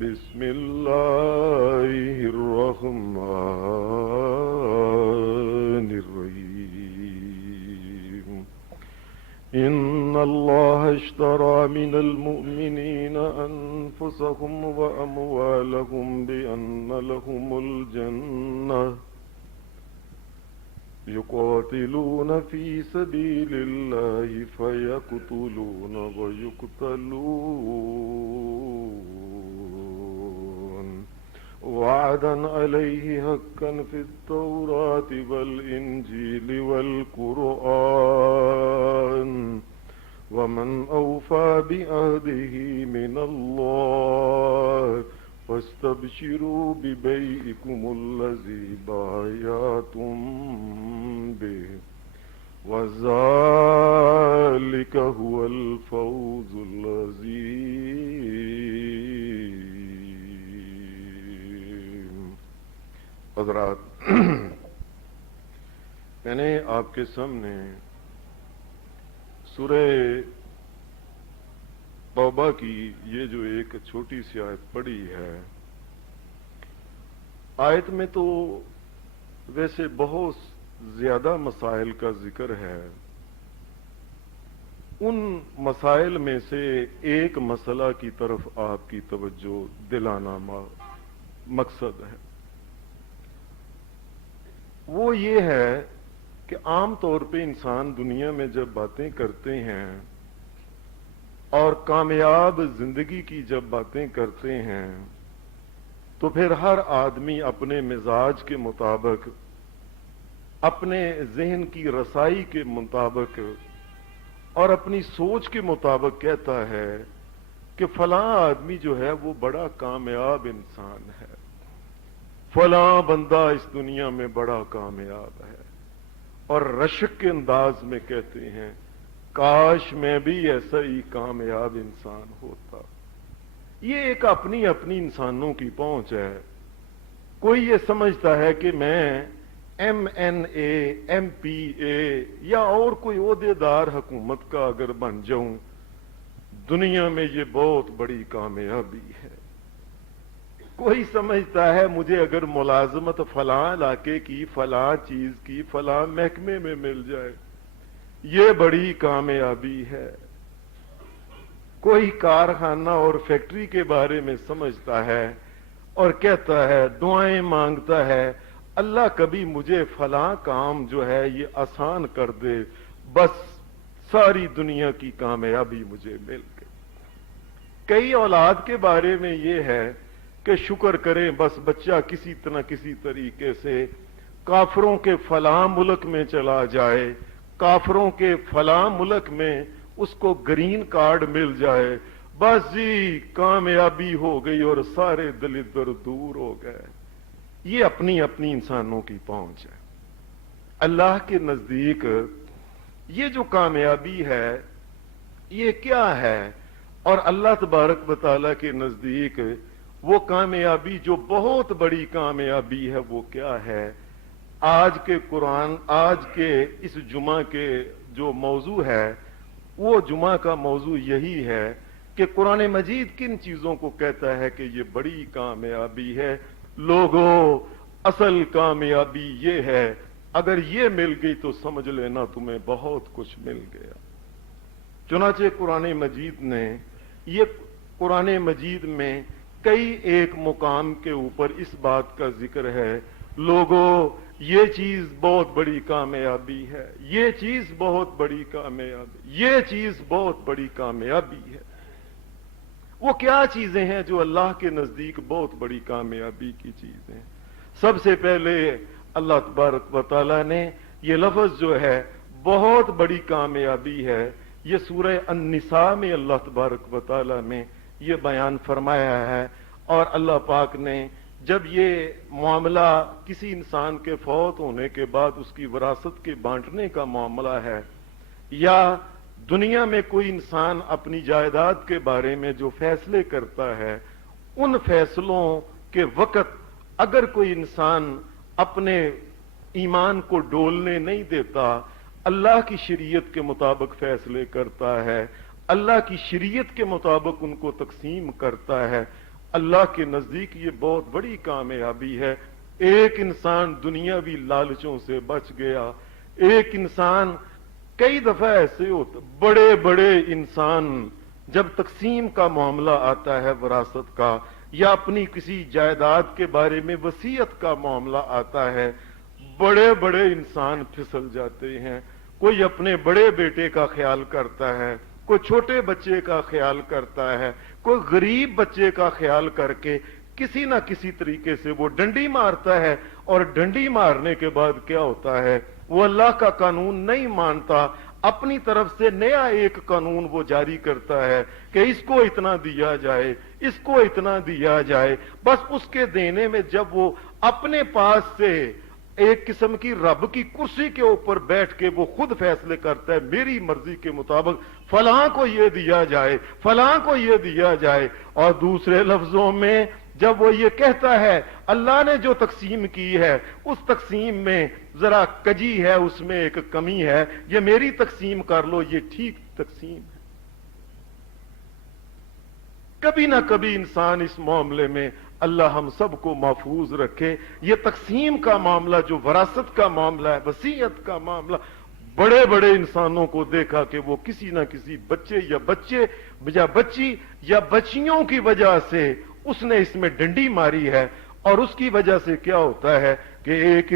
بسم الله الرحمن الرحيم إن الله اشترى من المؤمنين أنفسهم وأموالهم بأن لهم الجنة يقاتلون في سبيل الله فيقتلون ويقتلون وعدا عليه حقا في التوراة والإنجيل والقرآن ومن أوفى بعهده من الله فاستبشروا ببيعكم الذي بايعتم به وذلك هو الفوز العظيم. حضرات، میں نے آپ کے سامنے سورہ توبہ کی یہ جو ایک چھوٹی سی آیت پڑھی ہے، آیت میں تو ویسے بہت زیادہ مسائل کا ذکر ہے. ان مسائل میں سے ایک مسئلہ کی طرف آپ کی توجہ دلانا مقصد ہے. وہ یہ ہے کہ عام طور پہ انسان دنیا میں جب باتیں کرتے ہیں اور کامیاب زندگی کی جب باتیں کرتے ہیں تو پھر ہر آدمی اپنے مزاج کے مطابق، اپنے ذہن کی رسائی کے مطابق اور اپنی سوچ کے مطابق کہتا ہے کہ فلاں آدمی جو ہے وہ بڑا کامیاب انسان ہے، فلاں بندہ اس دنیا میں بڑا کامیاب ہے، اور رشک کے انداز میں کہتے ہیں کاش میں بھی ایسا ہی کامیاب انسان ہوتا. یہ ایک اپنی اپنی انسانوں کی پہنچ ہے. کوئی یہ سمجھتا ہے کہ میں MNA MPA یا اور کوئی عہدے دار حکومت کا اگر بن جاؤں دنیا میں یہ بہت بڑی کامیابی ہے. کوئی سمجھتا ہے مجھے اگر ملازمت فلاں علاقے کی فلاں چیز کی فلاں محکمے میں مل جائے یہ بڑی کامیابی ہے. کوئی کارخانہ اور فیکٹری کے بارے میں سمجھتا ہے اور کہتا ہے، دعائیں مانگتا ہے، اللہ کبھی مجھے فلاں کام جو ہے یہ آسان کر دے، بس ساری دنیا کی کامیابی مجھے مل گئی. کئی اولاد کے بارے میں یہ ہے کہ شکر کریں بس بچہ کسی طرح کسی طریقے سے کافروں کے فلاں ملک میں چلا جائے، کافروں کے فلاں ملک میں اس کو گرین کارڈ مل جائے، بس جی کامیابی ہو گئی اور سارے دلدر دور ہو گئے. یہ اپنی اپنی انسانوں کی پہنچ ہے. اللہ کے نزدیک یہ جو کامیابی ہے یہ کیا ہے؟ اور اللہ تبارک و تعالیٰ کے نزدیک وہ کامیابی جو بہت بڑی کامیابی ہے وہ کیا ہے؟ آج کے قرآن، آج کے اس جمعہ کے جو موضوع ہے وہ جمعہ کا موضوع یہی ہے کہ قرآن مجید کن چیزوں کو کہتا ہے کہ یہ بڑی کامیابی ہے. لوگوں، اصل کامیابی یہ ہے، اگر یہ مل گئی تو سمجھ لینا تمہیں بہت کچھ مل گیا. چنانچہ قرآن مجید نے یہ قرآن مجید میں کئی ایک مقام کے اوپر اس بات کا ذکر ہے، لوگوں یہ چیز بہت بڑی کامیابی ہے، یہ چیز بہت بڑی کامیابی، یہ چیز بہت بڑی کامیابی ہے. وہ کیا چیزیں ہیں جو اللہ کے نزدیک بہت بڑی کامیابی کی چیزیں ہیں؟ سب سے پہلے اللہ تبارک و تعالیٰ نے یہ لفظ جو ہے بہت بڑی کامیابی ہے، یہ سورہ النساء میں اللہ تبارک و تعالیٰ نے یہ بیان فرمایا ہے. اور اللہ پاک نے جب یہ معاملہ کسی انسان کے فوت ہونے کے بعد اس کی وراثت کے بانٹنے کا معاملہ ہے، یا دنیا میں کوئی انسان اپنی جائیداد کے بارے میں جو فیصلے کرتا ہے، ان فیصلوں کے وقت اگر کوئی انسان اپنے ایمان کو ڈولنے نہیں دیتا، اللہ کی شریعت کے مطابق فیصلے کرتا ہے، اللہ کی شریعت کے مطابق ان کو تقسیم کرتا ہے، अल्लाह के नजदीक ये बहुत बड़ी कामयाबी है। एक इंसान दुनियावी लालचों से बच गया। एक इंसान, कई दफा ऐसे होता, बड़े बड़े इंसान जब तकसीम का मामला आता है विरासत का, या अपनी किसी जायदाद के बारे में वसीयत का मामला आता है, बड़े बड़े इंसान फिसल जाते हैं। कोई अपने बड़े बेटे का ख्याल करता है, कोई छोटे बच्चे का ख्याल करता है, कोई गरीब बच्चे का ख्याल करके किसी ना किसी तरीके से वो डंडी मारता है। और डंडी मारने के बाद क्या होता है, वो अल्लाह का कानून नहीं मानता, अपनी तरफ से नया एक कानून वो जारी करता है कि इसको इतना दिया जाए, इसको इतना दिया जाए। बस उसके देने में जब वो अपने पास से एक किस्म की रब की कुर्सी के ऊपर बैठ के वो खुद फैसले करता है, मेरी मर्जी के मुताबिक फलां को ये दिया जाए, फलां को ये दिया जाए। और दूसरे लफ्जों में जब वो ये कहता है अल्लाह ने जो तकसीम की है उस तकसीम में जरा कजी है, उसमें एक कमी है, ये मेरी तकसीम कर लो, ये ठीक तकसीम है। कभी ना कभी इंसान इस मामले में, अल्लाह हम सबको महफूज रखे, ये तकसीम का मामला जो विरासत का मामला है, वसीयत का मामला, बड़े बड़े इंसानों को देखा कि वो किसी ना किसी बच्चे या बच्ची या बच्चियों की वजह से उसने इसमें डंडी मारी है। और उसकी वजह से क्या होता है कि एक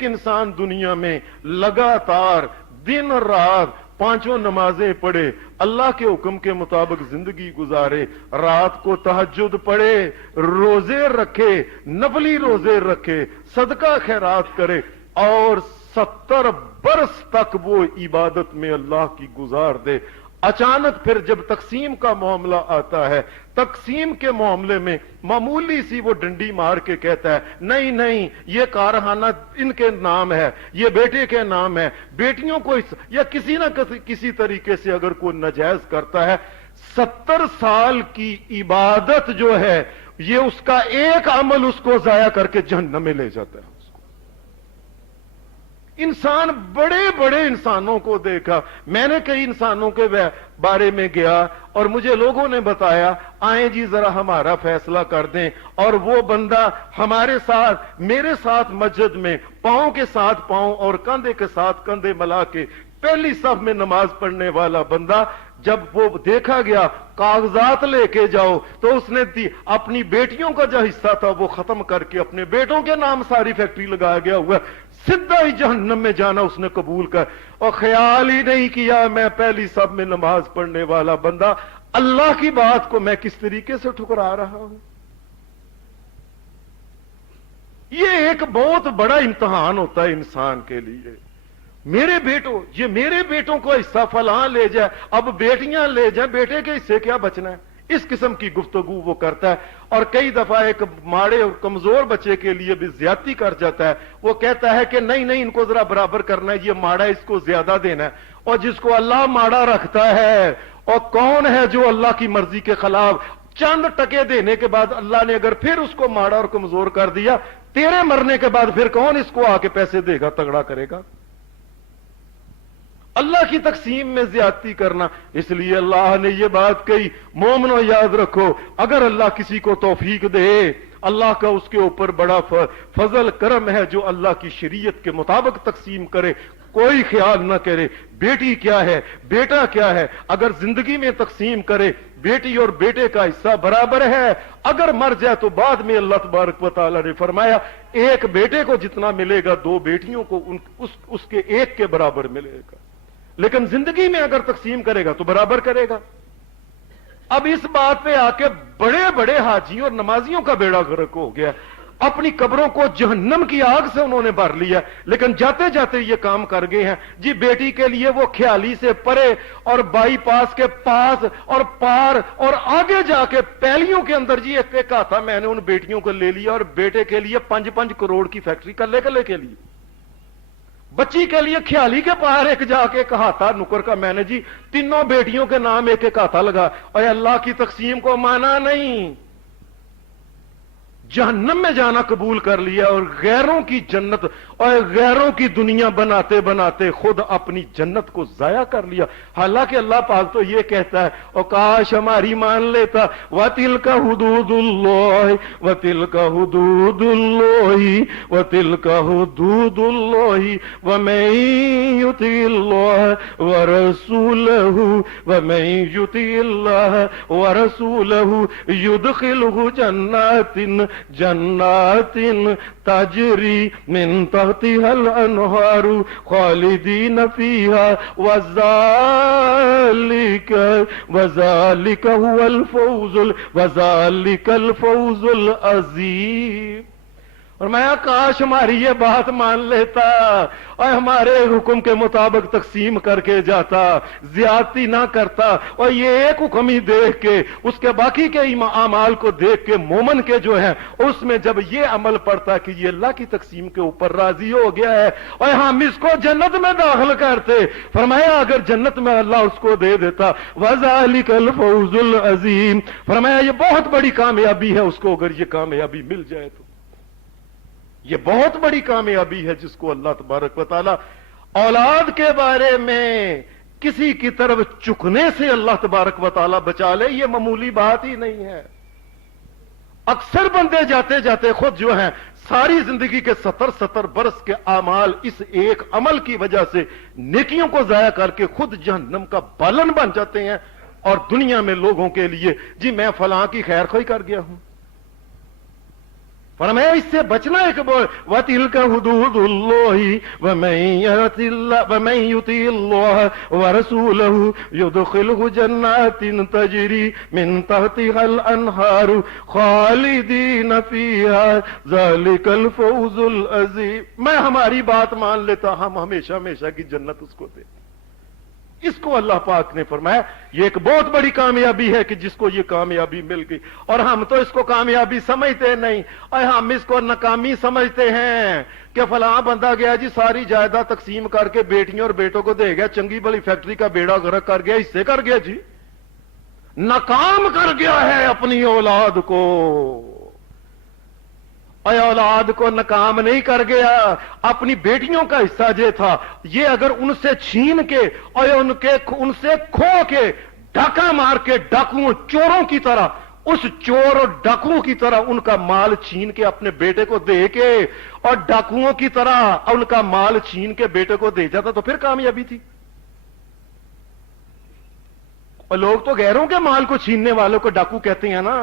इंसान दुनिया में लगातार दिन रात पांचों नमाजें पढ़े, अल्लाह के हुक्म के मुताबिक जिंदगी गुजारे, रात को तहज्जुद पढ़े, रोजे रखे, नफली रोजे रखे, सदका खैरात करे और 70 बरस तक वो इबादत में अल्लाह की गुजार दे। अचानक फिर जब तकसीम का मामला आता है, तकसीम के मामले में मामूली सी वो डंडी मार के कहता है नहीं नहीं, ये कारखाना इनके नाम है, ये बेटे के नाम है, बेटियों को या किसी ना किसी तरीके से अगर कोई नाजायज करता है, 70 साल की इबादत जो है ये उसका एक अमल उसको जाया करके जहन्नम में ले जाता है। इंसान, बड़े बड़े इंसानों को देखा, मैंने कई इंसानों के बारे में गया और मुझे लोगों ने बताया आए जी जरा हमारा फैसला कर दें, और वो बंदा हमारे साथ, मेरे साथ मस्जिद में पांव के साथ पांव और कंधे के साथ कंधे मिला के पहली सफ में नमाज पढ़ने वाला बंदा, जब वो देखा गया कागजात लेके जाओ, तो उसने अपनी बेटियों का जो हिस्सा था वो खत्म करके अपने बेटों के नाम सारी फैक्ट्री लगाया गया हुआ, सीधा ही जहन्नम में जाना उसने कबूल कर, और ख्याल ही नहीं किया मैं पहली सब में नमाज पढ़ने वाला बंदा अल्लाह की बात को मैं किस तरीके से ठुकरा रहा हूं। ये एक बहुत बड़ा इम्तिहान होता है इंसान के लिए। मेरे बेटों को हिस्सा फलां ले जाए, अब बेटियां ले जाए, बेटे के हिस्से क्या बचना है, इस किस्म की गुफ्तगू वो करता है। और कई दफा एक माड़े और कमजोर बच्चे के लिए भी ज्यादती कर जाता है, वो कहता है कि नहीं नहीं इनको जरा बराबर करना है, ये माड़ा इसको ज्यादा देना है। और जिसको अल्लाह माड़ा रखता है, और कौन है जो अल्लाह की मर्जी के खिलाफ चंद टके देने के बाद अल्लाह ने अगर फिर उसको माड़ा और कमजोर कर दिया, तेरे मरने के बाद फिर कौन इसको आके पैसे देगा, तगड़ा करेगा। अल्लाह की तकसीम में ज्यादती करना, इसलिए अल्लाह ने यह बात कही, मोमनो याद रखो, अगर अल्लाह किसी को तौफीक दे, अल्लाह का उसके ऊपर बड़ा फजल करम है जो अल्लाह की शरीयत के मुताबिक तकसीम करे, कोई ख्याल न करे बेटी क्या है बेटा क्या है। अगर जिंदगी में तकसीम करे, बेटी और बेटे का हिस्सा बराबर है, अगर मर जाए तो बाद में अल्लाह तबारक व तआला ने फरमाया एक बेटे को जितना मिलेगा दो बेटियों को उसके एक के बराबर मिलेगा। लेकिन जिंदगी में अगर तकसीम करेगा तो बराबर करेगा। अब इस बात पे आके बड़े बड़े हाजियों और नमाजियों का बेड़ा गर्क हो गया, अपनी कब्रों को जहन्नम की आग से उन्होंने भर लिया। लेकिन जाते जाते ये काम कर गए हैं जी, बेटी के लिए वो ख्याली से परे और बाईपास के पास और पार और आगे जाके पैलियों के अंदर जी एक कहा था मैंने उन बेटियों को ले लिया, और बेटे के लिए 5-5 करोड़ की फैक्ट्री कल्ले कल्ले के लिए, बच्ची के लिए ख्याली के पार एक जाके कहा था नुकर का मैंने जी तीनों बेटियों के नाम एक एक खाता लगा, और अल्लाह की तकसीम को माना नहीं। जहन्नम में जाना कबूल कर लिया और गैरों की जन्नत और गैरों की दुनिया बनाते बनाते खुद अपनी जन्नत को जाया कर लिया। हालांकि अल्लाह पाक तो ये कहता है, और काश हमारी मान लेता, वतिल का हुदूदुल्लाह वतिल का हुदूदुल्लाह वतिल का हुदूदुल्लाह वमन युतिल्लाह व रसूलहु वमन युतिल्लाह व रसूलहु युदखिलहु जन्नातिन तजरी मिन तहतिहल अनहारु खालिदीन फीहा वज़ालिका हुवल फौजुल अज़ीम। और मैं काश हमारी ये बात मान लेता और हमारे हुक्म के मुताबिक तकसीम करके जाता, ज्यादती ना करता, और ये एक हुक्म ही देख के उसके बाकी के अमाल को देख के मोमन के जो है उसमें जब ये अमल पड़ता कि ये अल्लाह की तकसीम के ऊपर राजी हो गया है और हम इसको जन्नत में दाखिल करते, फरमाया अगर जन्नत में अल्लाह उसको दे देता, वज़ालिकल फौजुल अज़ीम, फरमाया ये बहुत बड़ी कामयाबी है उसको अगर ये कामयाबी मिल जाए तो। ये बहुत बड़ी कामयाबी है जिसको अल्लाह तबारक व तआला औलाद के बारे में किसी की तरफ झुकने से अल्लाह तबारक व तआला बचा ले, ये मामूली बात ही नहीं है। अक्सर बंदे जाते जाते खुद जो है सारी जिंदगी के 70 बरस के आमाल इस एक अमल की वजह से नेकियों को जाया करके खुद जहन्नम का बालन बन जाते हैं और दुनिया में लोगों के लिए जी मैं फलां की खैर खोई कर गया हूं। फरमाया इससे बचना एक बोल, वतिल का हुदूदुल्लाही वमन युतिल्लाह व रसूलहु युदखिलहु जन्नातिन तजरी मिन तहतिहल अनहारु खालिदीन फीहा ज़ालिकल फौजुल अज़ीम। मैं हमारी बात मान लेता, हम हमेशा हमेशा की जन्नत उसको दे। इसको अल्लाह पाक ने फरमाया ये एक बहुत बड़ी कामयाबी है कि जिसको ये कामयाबी मिल गई, और हम तो इसको कामयाबी समझते नहीं और हम इसको नाकामी समझते हैं कि फलां बंदा गया जी सारी जायदाद तकसीम करके बेटियों और बेटों को दे गया, चंगी भली फैक्ट्री का बेड़ा गर्क कर गया, हिस्से कर गया जी, नाकाम कर गया है अपनी औलाद को। औलाद को नाकाम नहीं कर गया, अपनी बेटियों का हिस्सा जो था ये अगर उनसे छीन के और उनसे खो के डाका मार के डाकुओं चोरों की तरह, उस चोर और डाकुओं की तरह उनका माल छीन के अपने बेटे को दे के और डाकुओं की तरह उनका माल छीन के बेटे को दे जाता तो फिर कामयाबी थी। और लोग तो गैरों के माल को छीनने वालों को डाकू कहते हैं ना,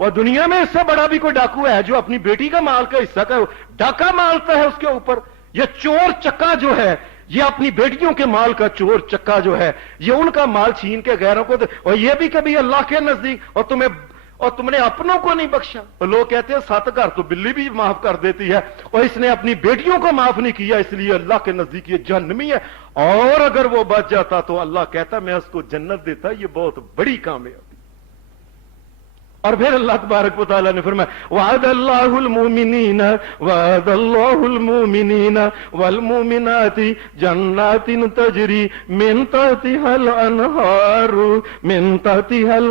और दुनिया में इससे बड़ा भी कोई डाकू है जो अपनी बेटी का माल का हिस्सा का डाका मारता है उसके ऊपर। ये चोर चक्का जो है ये अपनी बेटियों के माल का चोर चक्का जो है ये उनका माल छीन के गैरों को और ये भी कभी अल्लाह के नजदीक और तुमने अपनों को नहीं बख्शा। और लोग कहते हैं 7 घर तो बिल्ली भी माफ कर देती है और इसने अपनी बेटियों को माफ नहीं किया इसलिए अल्लाह के नजदीक ये जहन्नमी है, और अगर वो बच जाता तो अल्लाह कहता मैं उसको जन्नत देता। ये बहुत बड़ी कामयाबी। और फिर अल्लाह तबारक व तआला ने फरमाया वअदल्लाहुल मुमिनीना वल मुमिनाति जन्नातिन तजरी मिन तहतिहल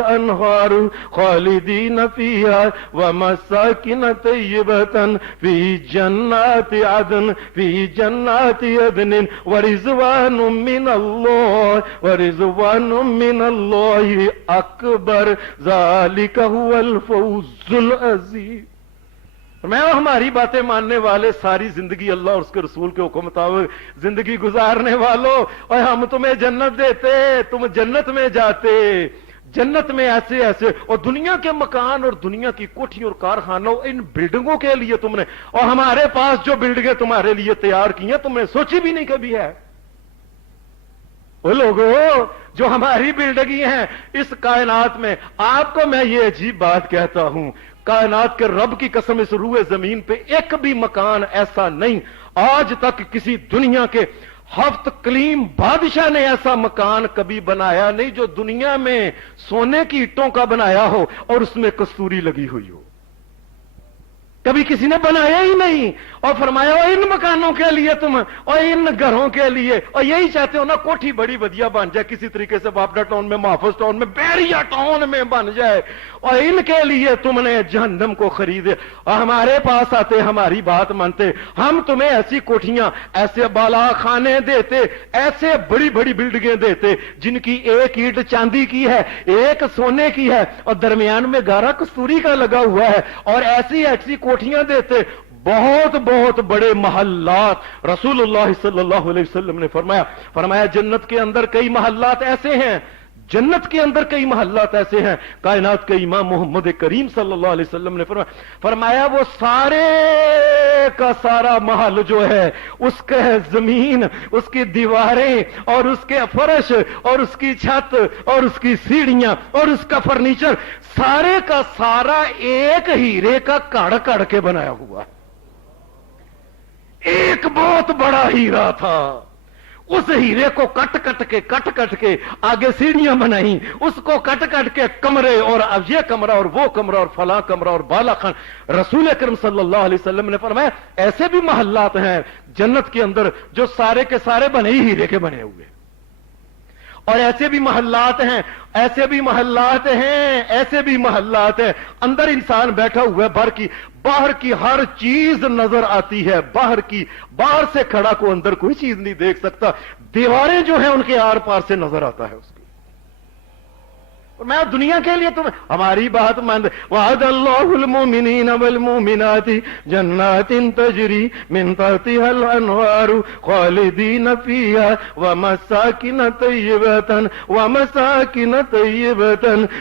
अनहारु खालिदीन फीहा व मसाकिन तय्यबतन फी जन्नाति अदन व रिज़वानुम मिनल्लाहि अकबर ज़ालिका हुवल फौजुल अज़ीम। मैं हमारी बातें मानने वाले सारी जिंदगी अल्लाह और उसके रसूल के हुक्म मुताबिक जिंदगी गुजारने वालों, और हम तुम्हें जन्नत देते, तुम जन्नत में जाते, जन्नत में ऐसे ऐसे और दुनिया के मकान और दुनिया की कोठियों और कारखानों इन बिल्डिंगों के लिए तुमने, और हमारे पास जो बिल्डिंगें तुम्हारे लिए तैयार की हैं तुमने सोची भी नहीं कभी है। वो लोगों जो हमारी बिल्डिंगी हैं इस कायनात में, आपको मैं ये अजीब बात कहता हूं, कायनात के रब की कसम इस रूए जमीन पे एक भी मकान ऐसा नहीं आज तक किसी दुनिया के हफ्त कलीम बादशाह ने ऐसा मकान कभी बनाया नहीं जो दुनिया में सोने की ईंटों का बनाया हो और उसमें कस्तूरी लगी हुई हो। کبھی کسی نے بنایا ہی نہیں. اور فرمایا ان مکانوں کے لیے تم اور ان گھروں کے لیے اور یہی چاہتے ہو نا کوٹھی بڑی ودیا بن جائے کسی طریقے سے باپڈا ٹاؤن میں, محافظ ٹاؤن میں, بیریا ٹاؤن میں بن جائے, اور ان کے لیے تم نے جہنم کو خریدے اور ہمارے پاس آتے ہماری بات مانتے, ہم تمہیں ایسی کوٹھیاں ایسے بالا خانے دیتے, ایسے بڑی بڑی بلڈنگیں دیتے جن کی ایک اینٹ چاندی کی ہے, ایک سونے کی ہے اور درمیان میں گارا کستوری کا لگا ہوا ہے, اور ایسی ایسی کوٹھیاں دیتے, بہت بہت بڑے محلات. رسول اللہ صلی اللہ علیہ وسلم نے فرمایا جنت کے اندر کئی محلات ایسے ہیں, جنت کے اندر کئی محلات ایسے ہیں. کائنات کے امام محمد کریم صلی اللہ علیہ وسلم نے فرمایا وہ سارے کا سارا محل جو ہے, اس کے زمین, اس کی دیواریں اور اس کے فرش اور اس کی چھت اور اس کی سیڑھیاں اور اس کا فرنیچر, سارے کا سارا ایک ہیرے کا کڑ کڑ کے بنایا ہوا. ایک بہت بڑا ہیرا تھا, اس ہیرے کو کٹ کٹ کے آگے سیڑھیاں بنائی, اس کو کٹ کے کمرے, اور اب یہ کمرہ اور وہ کمرہ اور فلاں کمرہ اور بالا خان. رسول اکرم صلی اللہ علیہ وسلم نے فرمایا ایسے بھی محلات ہیں جنت کے اندر جو سارے کے سارے بنے ہی ہیرے کے بنے ہوئے, اور ایسے بھی محلات ہیں, ایسے بھی محلات ہیں, ایسے بھی محلات ہیں اندر انسان بیٹھا ہوا ہے, باہر کی ہر چیز نظر آتی ہے, باہر سے کھڑا کو اندر کوئی چیز نہیں دیکھ سکتا, دیواریں جو ہیں ان کے آر پار سے نظر آتا ہے اس کی. اور میں دنیا کے لیے تمہیں ہماری بات مان, وعد اللہ المؤمنین والمؤمنات جنات تجری من تحتها الانوار خالدین فیہا ومساکن طیبۃ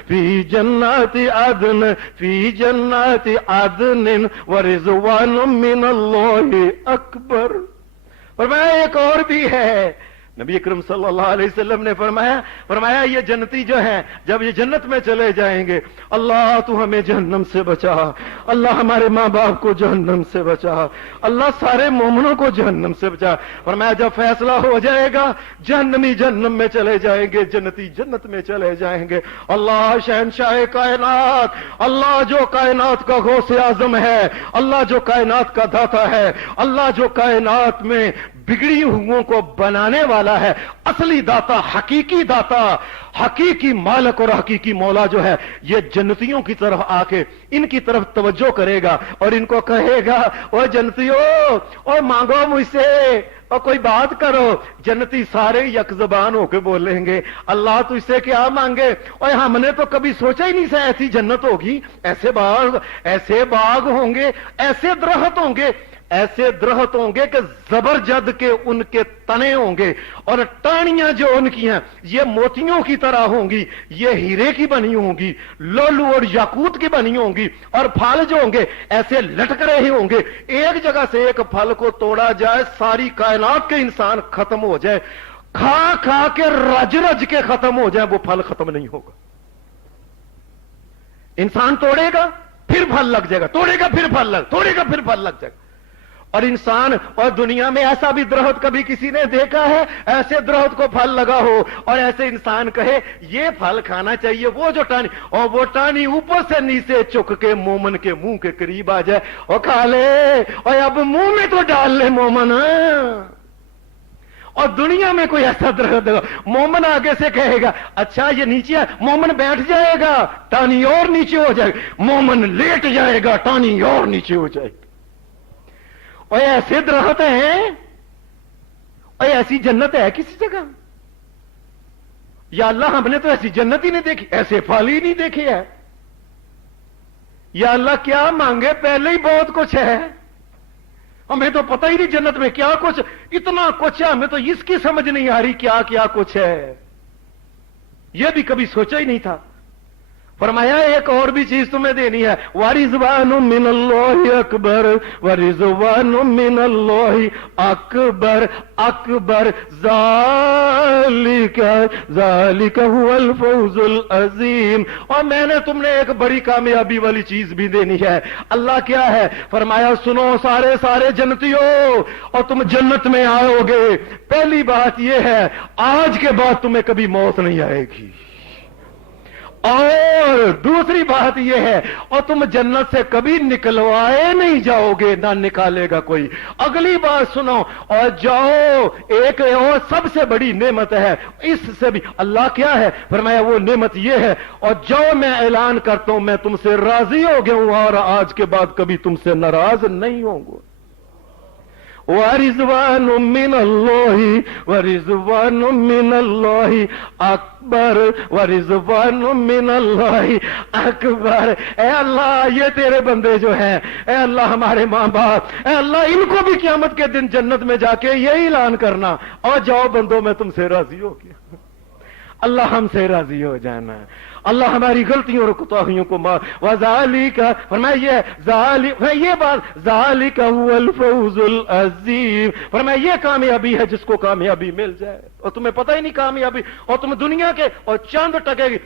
فی جنات عدن ورضوان من اللہ اکبر. فرمایا ایک اور بھی ہے, نبی اکرم صلی اللہ علیہ وسلم نے فرمایا یہ جنتی جو ہیں جب یہ جنت میں چلے جائیں گے, اللہ تو ہمیں جہنم سے بچا, اللہ ہمارے ماں باپ کو جہنم سے بچا, اللہ سارے مومنوں کو جہنم سے بچا. فرمایا جب فیصلہ ہو جائے گا جہنمی جہنم میں چلے جائیں گے, جنتی جنت میں چلے جائیں گے. اللہ شہنشاہ کائنات, اللہ جو کائنات کا غوث اعظم ہے, اللہ جو کائنات کا داتا ہے, اللہ جو کائنات میں بگڑی ہوئوں کو بنانے والا ہے, اصلی داتا, حقیقی مالک اور حقیقی مولا جو ہے, یہ جنتیوں کی طرف آ کے ان کی طرف توجہ کرے گا اور ان کو کہے گا او جنتیوں, اور مانگو مجھ سے اور کوئی بات کرو. جنتی سارے یک زبان ہو کے بولیں گے اللہ تو اس سے کیا مانگے, اور ہم نے تو کبھی سوچا ہی نہیں تھا ایسی جنت ہوگی, ایسے باغ ہوں گے, ایسے درخت ہوں گے کہ زبرجد کے ان کے تنے ہوں گے, اور ٹانیاں جو ان کی ہیں یہ موتیوں کی طرح ہوں گی, یہ ہیرے کی بنی ہوں گی, لولو اور یاقوت کی بنی ہوں گی, اور پھل جو ہوں گے ایسے لٹک رہے ہوں گے. ایک جگہ سے ایک پھل کو توڑا جائے ساری کائنات کے انسان ختم ہو جائے, کھا کے رج کے ختم ہو جائے, وہ پھل ختم نہیں ہوگا. انسان توڑے گا پھر پھل لگ جائے گا, توڑے گا پھر پھل لگ جائے گا. اور انسان اور دنیا میں ایسا بھی درخت کبھی کسی نے دیکھا ہے ایسے درخت کو پھل لگا ہو اور ایسے انسان کہے یہ پھل کھانا چاہیے, وہ جو ٹانی, اور وہ ٹانی اوپر سے نیچے چک کے مومن کے منہ کے قریب آ جائے اور کھا لے, اور اب منہ میں تو ڈال لے مومن. اور دنیا میں کوئی ایسا درخت دیکھو, مومن آگے سے کہے گا اچھا یہ نیچے ہے, مومن بیٹھ جائے گا ٹانی اور نیچے ہو جائے گا, مومن لیٹ جائے گا ٹانی اور نیچے ہو جائے گی. اور ایسے درخت ہیں, اور ایسی جنت ہے کسی جگہ؟ یا اللہ ہم نے تو ایسی جنت ہی نہیں دیکھی, ایسے پھل ہی نہیں دیکھے ہے. یا اللہ کیا مانگے, پہلے ہی بہت کچھ ہے, ہمیں تو پتہ ہی نہیں جنت میں کیا کچھ, اتنا کچھ ہے ہمیں تو اس کی سمجھ نہیں آ رہی کیا کیا کچھ ہے, یہ بھی کبھی سوچا ہی نہیں تھا. فرمایا ایک اور بھی چیز تمہیں دینی ہے, وَرِضْوَانٌ مِّنَ اللَّهِ أَكْبَرُ وَرِضْوَانٌ مِّنَ اللَّهِ أَكْبَرُ ذَلِكَ هُوَ الْفَوْزُ الْعَظِيمُ. اور میں نے تم نے ایک بڑی کامیابی والی چیز بھی دینی ہے. اللہ کیا ہے؟ فرمایا سنو سارے جنتیوں, اور تم جنت میں آؤ گے, پہلی بات یہ ہے آج کے بعد تمہیں کبھی موت نہیں آئے گی. اور دوسری بات یہ ہے اور تم جنت سے کبھی نکلوائے نہیں جاؤ گے، نہ نکالے گا کوئی۔ اگلی بات سنو، اور جاؤ ایک اور سب سے بڑی نعمت ہے، اس سے بھی اللہ کیا ہے فرمایا وہ نعمت یہ ہے، اور جاؤ میں اعلان کرتا ہوں میں تم سے راضی ہو گیا ہوں اور آج کے بعد کبھی تم سے ناراض نہیں ہوں گا۔ وَرِضْوَانٌ مِّنَ اللَّهِ وَرِضْوَانٌ مِّنَ اللَّهِ اکبر وَرِضْوَانٌ مِّنَ اللَّهِ اکبر۔ اے اللہ یہ تیرے بندے جو ہیں، اے اللہ ہمارے ماں باپ، اے اللہ ان کو بھی قیامت کے دن جنت میں جا کے یہی اعلان کرنا، اور جاؤ بندوں میں تم سے راضی ہو گیا۔ اللہ ہم سے راضی ہو جانا، اللہ ہماری غلطیوں اور کوتاہیوں کو معاف۔ وذالک فرمایا یہ بات ذالک هو الفوز العظیم، فرمایا یہ کامیابی ہے جس کو کامیابی مل جائے اور تمہیں پتہ ہی نہیں کامیابی، اور تم دنیا کے اور چاند ٹکے گی۔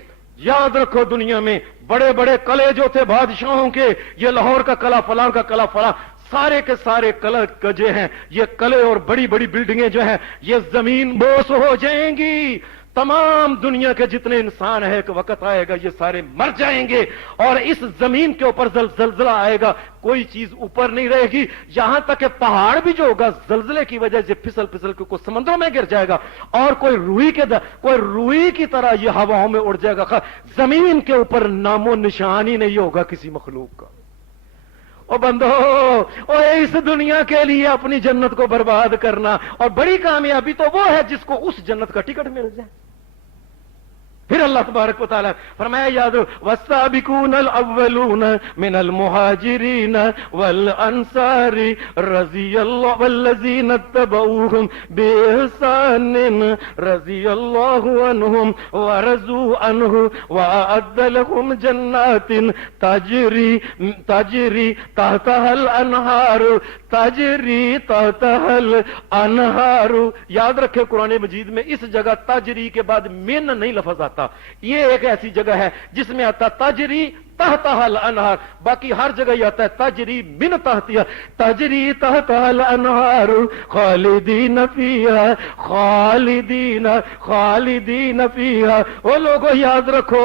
یاد رکھو دنیا میں بڑے بڑے قلعے جو تھے بادشاہوں کے، یہ لاہور کا قلعہ فلاں کا قلعہ فلاں، سارے کے سارے قلعے جو ہیں یہ قلعے اور بڑی بڑی بلڈنگیں جو ہیں یہ زمین بوس ہو جائیں گی۔ تمام دنیا کے جتنے انسان ہیں ایک وقت آئے گا یہ سارے مر جائیں گے، اور اس زمین کے اوپر زلزلہ آئے گا، کوئی چیز اوپر نہیں رہے گی، یہاں تک کہ پہاڑ بھی جو ہوگا زلزلے کی وجہ سے پھسل پھسل کے کوئی سمندروں میں گر جائے گا، اور کوئی روئی کی طرح یہ ہواؤں میں اڑ جائے گا، زمین کے اوپر نام و نشان ہی نہیں ہوگا کسی مخلوق کا۔ او بندو، او اس دنیا کے لیے اپنی جنت کو برباد کرنا، اور بڑی کامیابی تو وہ ہے جس کو اس جنت کا ٹکٹ مل جائے۔ پھر اللہ تبارک و تعالیٰ فرمایا یاد والسابقون الاولون من المہاجرین والانصار رضی اللہ والذین اتبعوهم بإحسان رضی اللہ عنہم ورضوا عنہ وأعد لهم جنات تجری تحتها الانہار تجری تحتها الانہار۔ یاد رکھے قرآن مجید میں اس جگہ تجری کے بعد من نہیں لفظ آتا، یہ ایک ایسی جگہ ہے جس میں آتا تجری تحتها الانہار، باقی ہر جگہ یہ آتا ہے تجری من تحتها، تجری تحتها الانہار خالدین فیہا خالدین فیہا۔ وہ لوگوں یاد رکھو،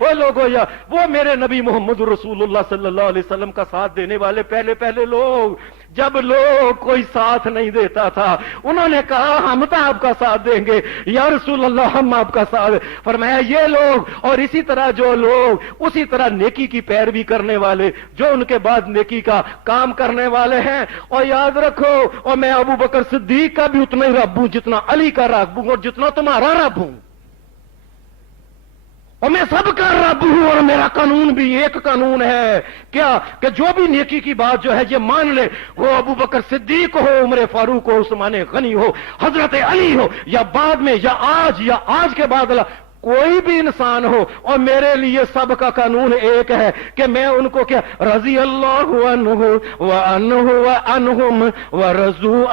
وہ لوگوں وہ میرے نبی محمد رسول اللہ صلی اللہ علیہ وسلم کا ساتھ دینے والے پہلے لوگ، جب لوگ کوئی ساتھ نہیں دیتا تھا انہوں نے کہا ہم تو آپ کا ساتھ دیں گے یا رسول اللہ، ہم آپ کا ساتھ۔ فرمایا یہ لوگ اور اسی طرح جو لوگ اسی طرح نیکی کی پیروی کرنے والے جو ان کے بعد نیکی کا کام کرنے والے ہیں، اور یاد رکھو اور میں ابو بکر صدیق کا بھی اتنا ہی رب ہوں جتنا علی کا رب ہوں اور جتنا تمہارا رب ہوں، اور میں سب کا رب ہوں، اور میرا قانون بھی ایک قانون ہے کیا کہ جو بھی نیکی کی بات جو ہے یہ مان لے، وہ ابو بکر صدیق ہو، عمر فاروق ہو، عثمان غنی ہو، حضرت علی ہو، یا بعد میں یا آج کے بعد کوئی بھی انسان ہو، اور میرے لیے سب کا قانون ایک ہے کہ میں ان کو کیا رضی اللہ عنہ وعنہم ورضوا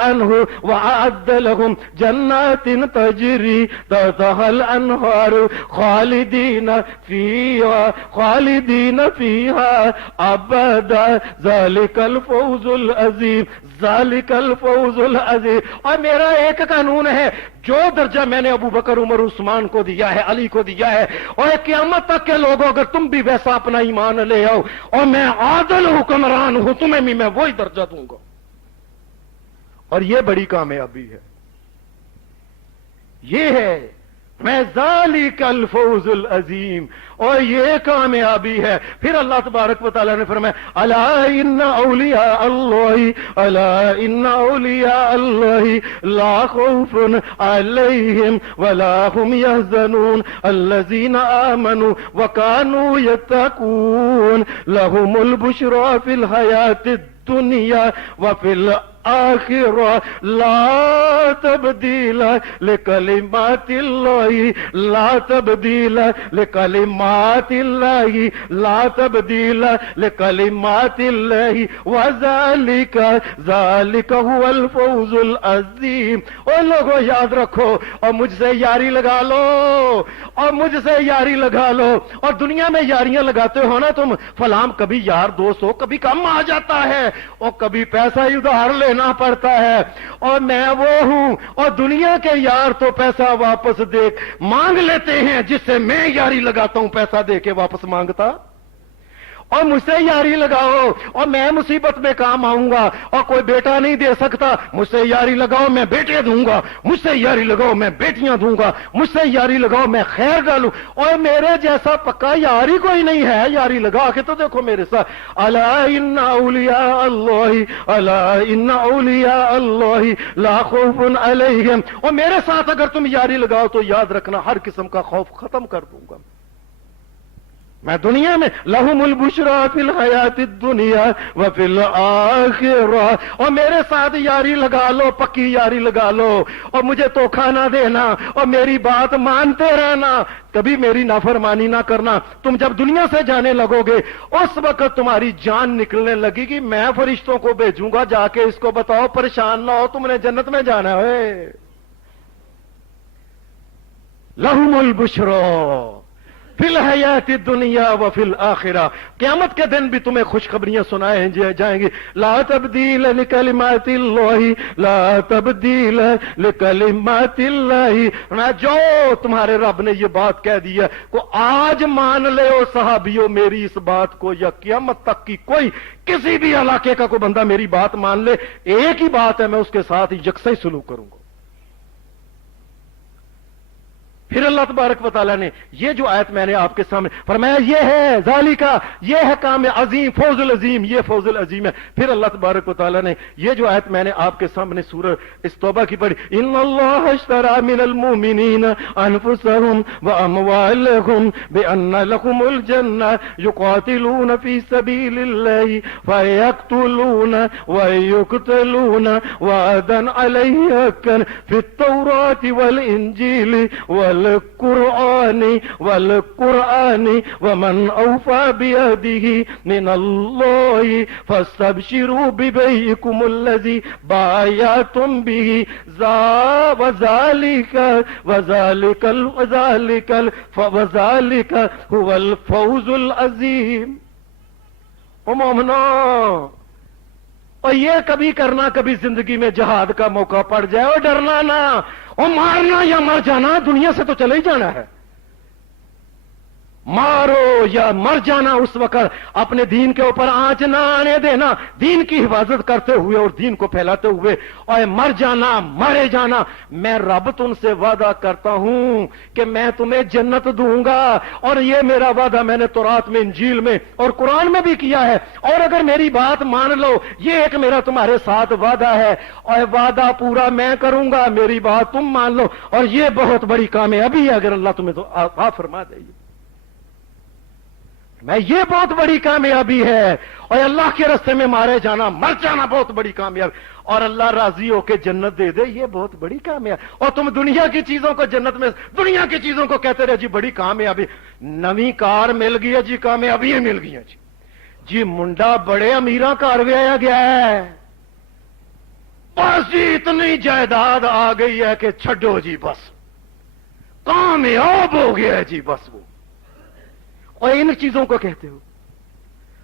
عنہ وأعد لهم جنات تجری تحتها الانہار خالدین فیہا ابدا ذالک الفوز العظیم، ذالک الفوز العظیم۔ اور میرا ایک قانون ہے، جو درجہ میں نے ابو بکر عمر عثمان کو دیا ہے، علی کو دیا ہے، اور قیامت تک کے لوگوں اگر تم بھی ویسا اپنا ایمان لے آؤ اور میں عادل حکمران ہوں تمہیں بھی میں وہی درجہ دوں گا، اور یہ بڑی کامیابی ہے، یہ ہے میں ذالک الفوز العظیم، اور یہ کامیابی ہے۔ پھر اللہ تبارک و تعالیٰ نے فرمایا الا ان اولیاء اللہ لا خوف علیہم ولا هم يحزنون الذین آمنوا وكانوا يتقون لهم البشرى في الحیاة الدنیا وفي الآخرة لا تبدیل لکلمات اللہ، لا تبدیل لکلمات اللہ، لا تبدیل لکلمات اللہ، ذالک هو الفوز العظیم۔ اور لوگوں یاد رکھو اور مجھ سے یاری لگا لو، اور مجھ سے یاری لگا لو، اور دنیا میں یاریاں لگاتے ہو نا تم، فلاں کبھی یار دوست ہو کبھی کم آ جاتا ہے، اور کبھی پیسہ ہی ادھار لینا دینا پڑتا ہے، اور میں وہ ہوں، اور دنیا کے یار تو پیسہ واپس دے مانگ لیتے ہیں، جس سے میں یاری لگاتا ہوں پیسہ دے کے واپس مانگتا، اور مجھ سے یاری لگاؤ اور میں مصیبت میں کام آؤں گا، اور کوئی بیٹا نہیں دے سکتا، مجھ سے یاری لگاؤ میں بیٹے دوں گا، مجھ سے یاری لگاؤ میں بیٹیاں دوں گا، مجھ سے یاری لگاؤ میں خیر ڈالوں، اور میرے جیسا پکا یاری کوئی نہیں ہے، یاری لگا کے تو دیکھو میرے ساتھ، الا ان اولیاء اللہ الا ان اولیاء اللہ لا خوف علیہم، اور میرے ساتھ اگر تم یاری لگاؤ تو یاد رکھنا ہر قسم کا خوف ختم کر دوں گا میں دنیا میں، لہم البشرا فی الحیات الدنیا وفی الآخرہ، اور میرے ساتھ یاری لگا لو، پکی یاری لگا لو، اور مجھے دھوکہ نہ دینا، اور میری بات مانتے رہنا، کبھی میری نافرمانی نہ کرنا۔ تم جب دنیا سے جانے لگو گے اس وقت تمہاری جان نکلنے لگے گی، میں فرشتوں کو بھیجوں گا، جا کے اس کو بتاؤ پریشان نہ ہو، تم نے جنت میں جانا ہے۔ لہم البشرا فی الحیات الدنیا وفی الآخرہ، قیامت کے دن بھی تمہیں خوشخبریاں سنائے جائیں گی، لا تبدیل لکلمات اللہ، لا تبدیل لکلمات اللہ، جو تمہارے رب نے یہ بات کہہ دی ہے کو آج مان لے او صحابیوں میری اس بات کو، یا قیامت تک کی کوئی کسی بھی علاقے کا کوئی بندہ میری بات مان لے، ایک ہی بات ہے، میں اس کے ساتھ یکساں سلوک کروں گا۔ پھر اللہ تبارک و تعالیٰ نے یہ جو آیت میں نے آپ کے سامنے فرمایا، یہ ہے ذالکا، یہ ہے کام عظیم، فوز العظیم، یہ فوز العظیم ہے۔ پھر اللہ تبارک و تعالیٰ نے یہ جو آیت میں نے آپ کے سامنے سورہ اس توبہ کی پڑھی، ان اللہ اشترى من المؤمنین انفسهم واموالهم بان لهم الجنہ یقاتلون فی سبیل اللہ فیقتلون ویقتلون وعدا علیہ حقا فی التوراۃ والانجیل والقرآن ومن اوفى بعهده من الله فاستبشروا ببيعكم الذي بايعتم به وذلك هو الفوز العظیم۔ او مومنو، اور یہ کبھی کرنا کبھی زندگی میں جہاد کا موقع پڑ جائے اور ڈرنا نہ، اور مارنا یا مر جانا، دنیا سے تو چلے ہی جانا ہے، مارو یا مر جانا اس وقت اپنے دین کے اوپر آنچ نہ آنے دینا، دین کی حفاظت کرتے ہوئے اور دین کو پھیلاتے ہوئے، اور مر جانا، مارے جانا۔ میں رب تم سے وعدہ کرتا ہوں کہ میں تمہیں جنت دوں گا، اور یہ میرا وعدہ میں نے تورات میں، انجیل میں اور قرآن میں بھی کیا ہے، اور اگر میری بات مان لو، یہ ایک میرا تمہارے ساتھ وعدہ ہے، اور وعدہ پورا میں کروں گا، میری بات تم مان لو، اور یہ بہت بڑی کامیابی ہے اگر اللہ تمہیں تو آپ فرما دے، میں یہ بہت بڑی کامیابی ہے، اور اللہ کے راستے میں مارے جانا، مر جانا بہت بڑی کامیابی، اور اللہ راضی ہو کے جنت دے دے، یہ بہت بڑی کامیابی۔ اور تم دنیا کی چیزوں کو جنت میں، دنیا کی چیزوں کو کہتے رہے جی بڑی کامیابی، نویں کار مل گئی ہے جی، کامیابیاں مل گئی ہیں جی منڈا بڑے امیراں کار ویا گیا ہے، بس جی اتنی جائیداد آ گئی ہے کہ چھڈو جی، بس کامیاب ہو گیا ہے جی، بس وہ، اور ان چیزوں کو کہتے ہو۔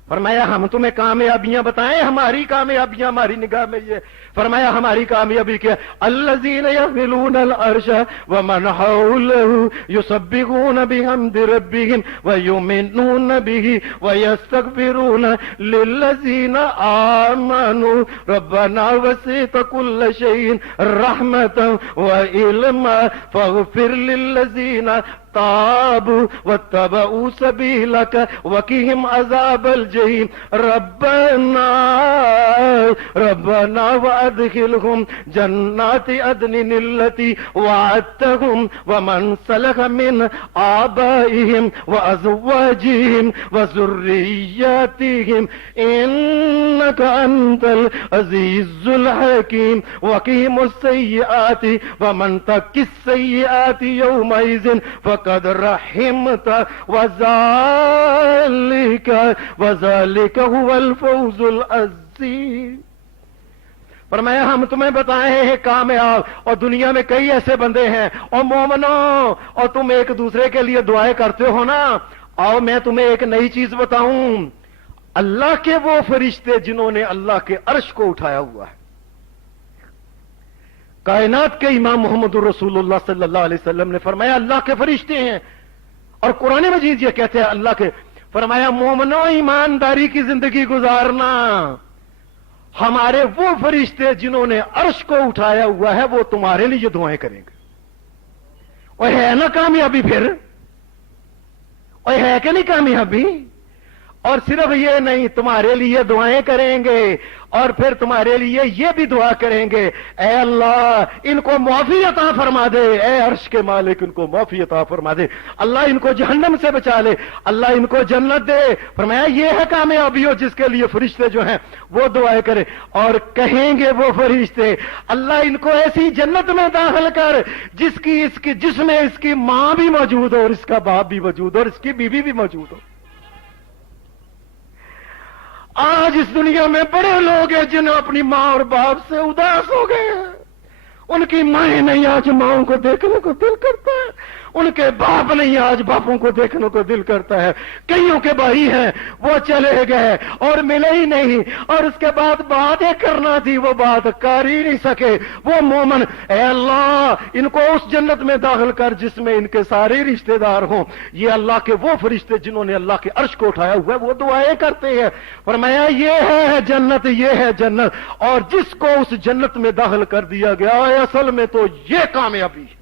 فرمایا ہم تمہیں کامیابیاں بتائیں، ہماری کامیابیاں ہماری نگاہ میں یہ، فرمایا ہماری کامیابی کیا، الذین یحملون العرش ومن حولہ یسبحون بحمد ربہم ویؤمنون بہ ویستغفرون للذین آمنوا ربنا وسعت کل شیء رحمتا وعلما فاغفر للذین تابوا واتبعوا سبیلک وقهم عذاب الجحیم ربنا وادخلهم جنات عدن التي وعدتهم ومن سلك من آبائهم وازواجهم وذرياتهم انك انت العزيز الحكيم وقهم السيئات ومن تق السيئات يومئذ فقد رحمت وذلك هو الفوز العظیم۔ فرمایا ہم تمہیں بتائے ہیں کامیاب، اور دنیا میں کئی ایسے بندے ہیں، اور مومنوں، اور تم ایک دوسرے کے لیے دعائیں کرتے ہو نا، آؤ میں تمہیں ایک نئی چیز بتاؤں، اللہ کے وہ فرشتے جنہوں نے اللہ کے عرش کو اٹھایا ہوا ہے، कायनात के इमाम मोहम्मद रसूलुल्लाह सल्लल्लाहु अलैहि वसल्लम ने फरमाया अल्लाह के फरिश्ते हैं, और कुरान मजीद ये कहते हैं अल्लाह के, फरमाया मोमनो ईमानदारी की जिंदगी गुजारना, हमारे वो फरिश्ते जिन्होंने अर्श को उठाया हुआ है वो तुम्हारे लिए दुआएं करेंगे। और है ना कामयाबी फिर, और है कि नहीं कामयाबी? और सिर्फ ये नहीं, तुम्हारे लिए दुआएं करेंगे और फिर तुम्हारे लिए ये भी दुआ करेंगे, ऐ अल्लाह इनको माफी अता फरमा दे, ऐ अर्श के मालिक इनको माफी अता फरमा दे, अल्लाह इनको जहन्नम से बचा ले, अल्लाह इनको जन्नत दे। फरमाया ये है कामयाबी हो जिसके लिए फरिश्ते जो हैं वो दुआएं करें। और कहेंगे वो फरिश्ते, अल्लाह इनको ऐसी जन्नत में दाखिल कर जिसमें इसकी मां भी मौजूद हो और इसका बाप भी मौजूद हो और इसकी बीवी भी मौजूद हो। आज इस दुनिया में बड़े लोग हैं जिन्हें अपनी मां और बाप से उदास हो गए हैं, उनकी माएं नहीं आज माओं को देखने को दिल करता है, उनके बाप नहीं आज बापों को देखने को दिल करता है। कईयों के भाई हैं वो चले गए और मिले ही नहीं, और उसके बाद बातें करना थी वो बात कर ही नहीं सके। वो मोमन, ऐ अल्लाह इनको उस जन्नत में दाखिल कर जिसमें इनके सारे रिश्तेदार हों। ये अल्लाह के वो फरिश्ते जिन्होंने अल्लाह के अर्श को उठाया हुआ है वो दुआएं करते हैं। फरमाया ये है जन्नत, ये है जन्नत, और जिसको उस जन्नत में दाखिल कर दिया गया है असल में तो ये कामयाबी है।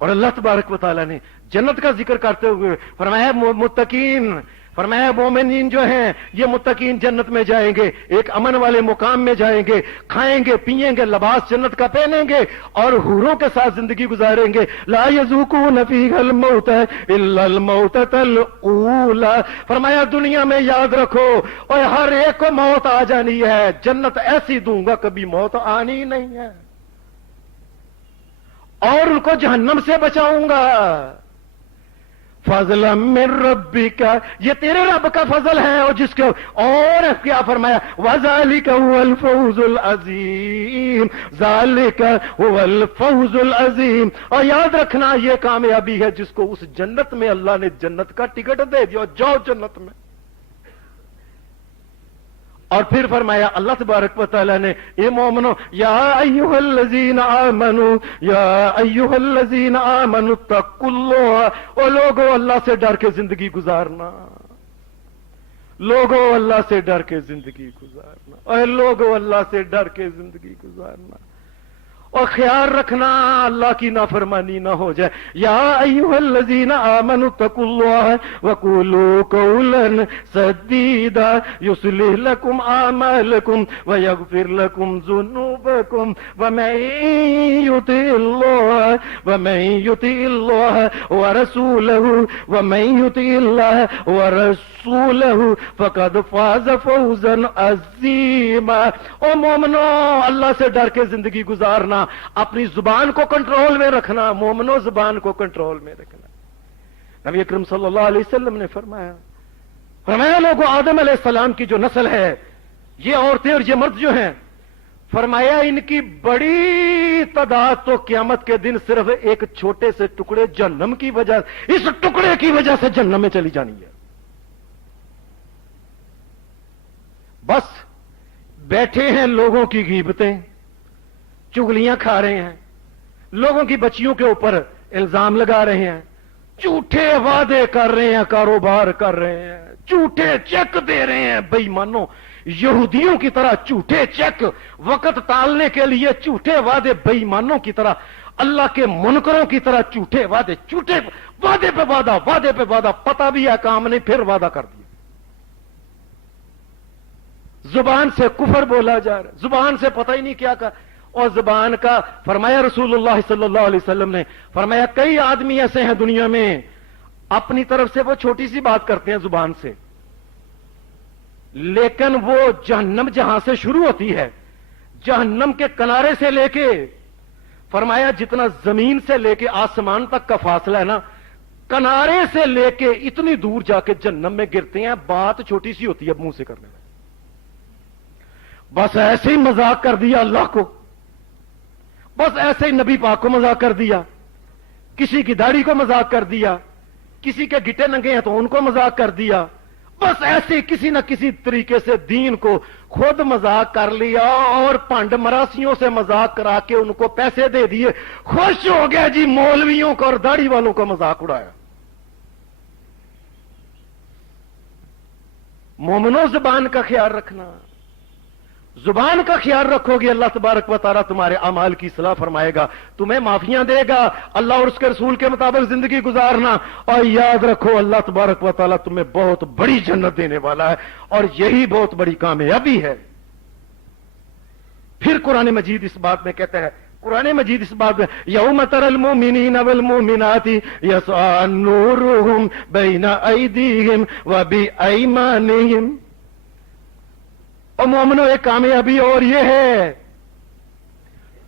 और अल्लाह तबारक व तआला ने जन्नत का जिक्र करते हुए फरमाया मुत्तकीन, फरमाया मोमिनीन जो हैं ये मुत्तकीन जन्नत में जाएंगे, एक अमन वाले मुकाम में जाएंगे, खाएंगे पिएंगे, लिबास जन्नत का पहनेंगे और हूरों के साथ जिंदगी गुजारेंगे। ला यज़ूक़ून फ़ीहल मौत इल्लल मौततल ऊला, फरमाया दुनिया में याद रखो और हर एक को मौत आ जानी है, जन्नत ऐसी दूंगा कभी मौत आनी नहीं है, और उनको जहन्नम से बचाऊंगा। फज़लन मिन रब्बिका, ये तेरे रब का फजल है। और जिसके और क्या फरमाया, वज़ालिका हुवल फौज़ुल अज़ीम, ज़ालिका हुवल फौज़ुल अज़ीम। और याद रखना ये कामयाबी है जिसको उस जन्नत में अल्लाह ने जन्नत का टिकट दे दिया, जाओ जन्नत में। और फिर फरमाया अल्लाह तबारक व तआला ने, ए मोमिनो या अय्युहल्लज़ीना आमनू, या अय्युहल्लज़ीना आमनू तक़ुल्लाह, ओ लोगों अल्लाह से डर के जिंदगी गुजारना, लोगों अल्लाह से डर के जिंदगी गुजारना, और लोगों अल्लाह से डर के जिंदगी गुजारना, और ख्याल रखना अल्लाह की नाफरमानी ना हो जाए। या अय्युहल्लज़ीना आमनू तक़ुल्लाह वक़ूलू क़ौलन सदीदा युस्लिह लकुम आमालकुम व यग़फिर लकुम ज़ुनूबकुम व मन युतिइल्लाह व रसूलहु फ़क़द फ़ाज़ फ़ौज़न अज़ीमा। ओ मोमिनो अल्लाह से डर के जिंदगी गुजारना, अपनी जुबान को कंट्रोल में रखना, मोमिनो जुबान को कंट्रोल में रखना। नबी अकरम सल्लल्लाहु अलैहि वसल्लम ने फरमाया लोगों आदम अलैहिस्सलाम की जो नस्ल है, ये औरतें और ये मर्द जो हैं, फरमाया इनकी बड़ी तादाद तो क़यामत के दिन सिर्फ एक छोटे से टुकड़े जहन्नम की वजह, इस टुकड़े की वजह से जहन्नम में चली जानी है। बस बैठे हैं लोगों की गीबतें, चुगलियां खा रहे हैं, लोगों की बच्चियों के ऊपर इल्जाम लगा रहे हैं, झूठे वादे कर रहे हैं, कारोबार कर रहे हैं, झूठे चेक दे रहे हैं। बेईमानों, यहूदियों की तरह झूठे चेक, वक्त टालने के लिए झूठे वादे, बेईमानों की तरह, अल्लाह के मुनकरों की तरह झूठे वादे, झूठे वादे पे वादा, वादे पे वादा, पता भी है काम नहीं फिर वादा कर दिया। जुबान से कुफर बोला जा रहा है, जुबान से पता ही नहीं क्या कर, और जुबान का फरमाया रसूलुल्लाह सल्लल्लाहु अलैहि वसल्लम ने फरमाया कई आदमी ऐसे हैं दुनिया में, अपनी तरफ से वो छोटी सी बात करते हैं जुबान से, लेकिन वो जहन्नम जहां से शुरू होती है, जहन्नम के किनारे से लेके, फरमाया जितना जमीन से लेके आसमान तक का फासला है ना, किनारे से लेके इतनी दूर जाके जहन्नम में गिरते हैं। बात छोटी सी होती है मुंह से करने में, बस ऐसे ही मजाक कर दिया अल्लाह को, बस ऐसे ही नबी पाक को मजाक कर दिया, किसी की दाढ़ी को मजाक कर दिया, किसी के गिट्टे नंगे हैं तो उनको मजाक कर दिया, बस ऐसे किसी न किसी तरीके से दीन को खुद मजाक कर लिया और पंड मरासियों से मजाक करा के उनको पैसे दे दिए, खुश हो गया जी, मौलवियों का और दाढ़ी वालों का मजाक उड़ाया। मोमिनो जुबान का ख्याल रखना, जुबान का ख्याल रखोगे, अल्लाह तबारक व तआला तुम्हारे अमाल की सलाह फरमाएगा, तुम्हें माफियां देगा, अल्लाह और उसके रसूल के मुताबिक जिंदगी गुजारना। और याद रखो अल्लाह तबारक व तआला तुम्हें बहुत बड़ी जन्नत देने वाला है, और यही बहुत बड़ी कामयाबी है। फिर कुरान मजीद इस बात में कहता है, कुरान मजीद इस बात में, यौम तरल मोमिनीन वल मोमिनाति यस्आ नूरुहुम बैना अयदीहिम व बिअयमानिहिम। और मोमिनो एक कामयाबी और ये है,